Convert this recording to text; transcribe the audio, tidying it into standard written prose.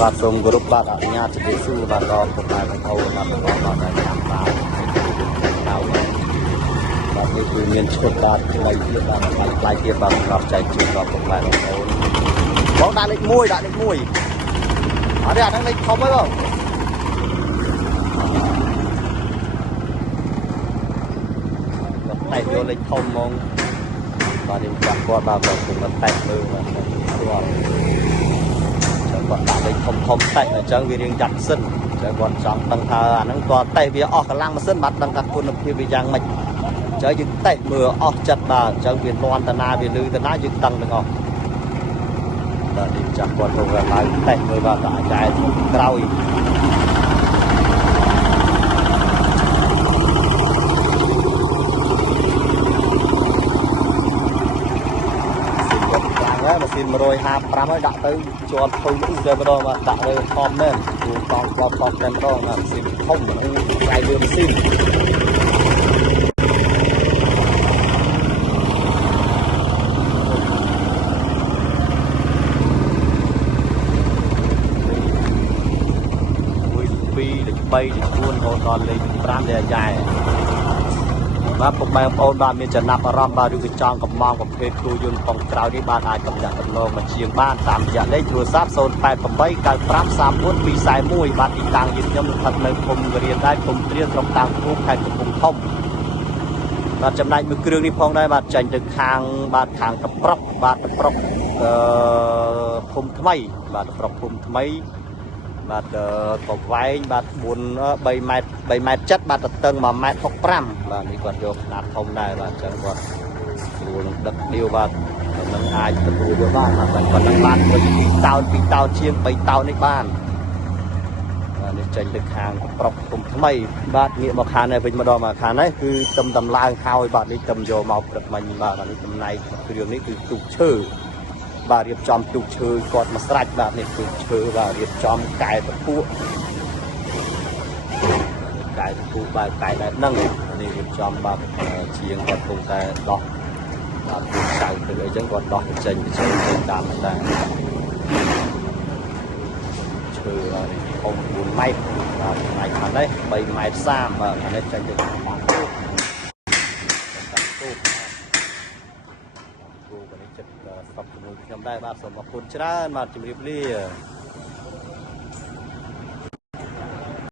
បាទសូមគោរពបាទអនុញ្ញាតជម្រាបសួរបាទដល់ពុកម៉ែបងប្អូនបាទរបស់បាទតាមបាទបាទនេះគឺមានឈុតបាទថ្មីទៀតបាទថ្លៃទៀតបាទសម្រាប់ចែកជូនដល់ពុកម៉ែបងប្អូនបងដាក់លេខ1ដាក់លេខ1អត់ទេអាហ្នឹងលេខធំហើយបងតែយកលេខធំហ្មងបាទនេះចាំគាត់បាទគាត់គឺមិនតែមើលបាទគាត់ចាំគាត់ដាក់លេខធំតែអញ្ចឹងវារៀងយ៉ាត់សិនចាំគាត់ចង់ដឹងថាអាហ្នឹងគាត់តែវាអស់កម្លាំងម៉ាស៊ីនបាទដឹងថាគុណភាពវាយ៉ាងម៉េចអញ្ចឹងយើងតែមើលអស់ចិត្តបាទអញ្ចឹងវាលាន់តាណាវាលឺតាណាយើងដឹងទាំងអស់បាទនេះចាំគាត់ទៅឡើងតែមើលបាទអាចែក្រោយម៉ាស៊ីន155ហើយដាក់ទៅជាប់ធុញទៅម្ដងបាទដាក់ទៅខំមែនគូតង់គាត់ខំតែម្ដងម៉ាស៊ីនធំហ្នឹងខ្លាយវាម៉ាស៊ីនលេខ2លេខ3លេខ4រហូតដល់លេខ5ដែលយ៉ាយបាទពុកម៉ែបងប្អូនបាទមានចំណាប់អារម្មណ៍បាទឬក៏ចង់កំងប្រភេទគ្រូយន្តកងក្រោយនេះបាទអាចកំចាត់ដំណងមកជាងបានតាមរយៈលេខទូរស័ព្ទ088 95 34 241បាទទីតាំងយើងខ្ញុំស្ថិតនៅភូមិរៀនដែរភូមិត្រៀនស្រុកតាំងគូខេត្តកំពង់ធំបាទចំណែកមួយគ្រឿងនេះផងដែរបាទចាញ់ទៅខាងបាទខាងតប្រុកបាទតប្រុកភូមិថ្មីបាទតប្រុកភូមិថ្មីបាទប្រវែងបាទ3ម៉ែត្រ7បាទតឹង1ម៉ែត្រ65បាទនេះគាត់យកຂະຫນាតធំដែរបាទអញ្ចឹងគាត់ស្រួលនឹងដឹកដៀវបាទនឹងអាចទទួលយកបានបាទគាត់នឹងបាន2តោនជាង3តោននេះបានបាទនេះចេញទៅខាងប្រុកគុំថ្មីបាទងាកមកខាងនេះវិញម្ដងមកខាងនេះគឺតំឡើងហើយបាទនេះតំយកមកព្រឹកមិញបាទនេះតំណៃគ្រឿងនេះគឺទូកឈើបាទរៀបចំទូកឈើគាត់មកស្រាច់បាទនេះទូកឈើបាទរៀបចំកែពពួកកែពពួកបាទកែដែរហ្នឹងនេះរៀបចំបាទជាងគាត់គង់តែដោះបាទទូកចៅទៅអីចឹងគាត់ដោះចេញតាមដែរឈើបាទធំ4ម៉ែត្របាទផ្នែកខាងនេះ3ម៉ែត្រ30បាទខាងនេះចេញទៅតាមទូកគូនេះចិត្តស្បជាមួយខ្ញុំដែរបាទសូមអរគុណច្រើនបាទជម្រាបលា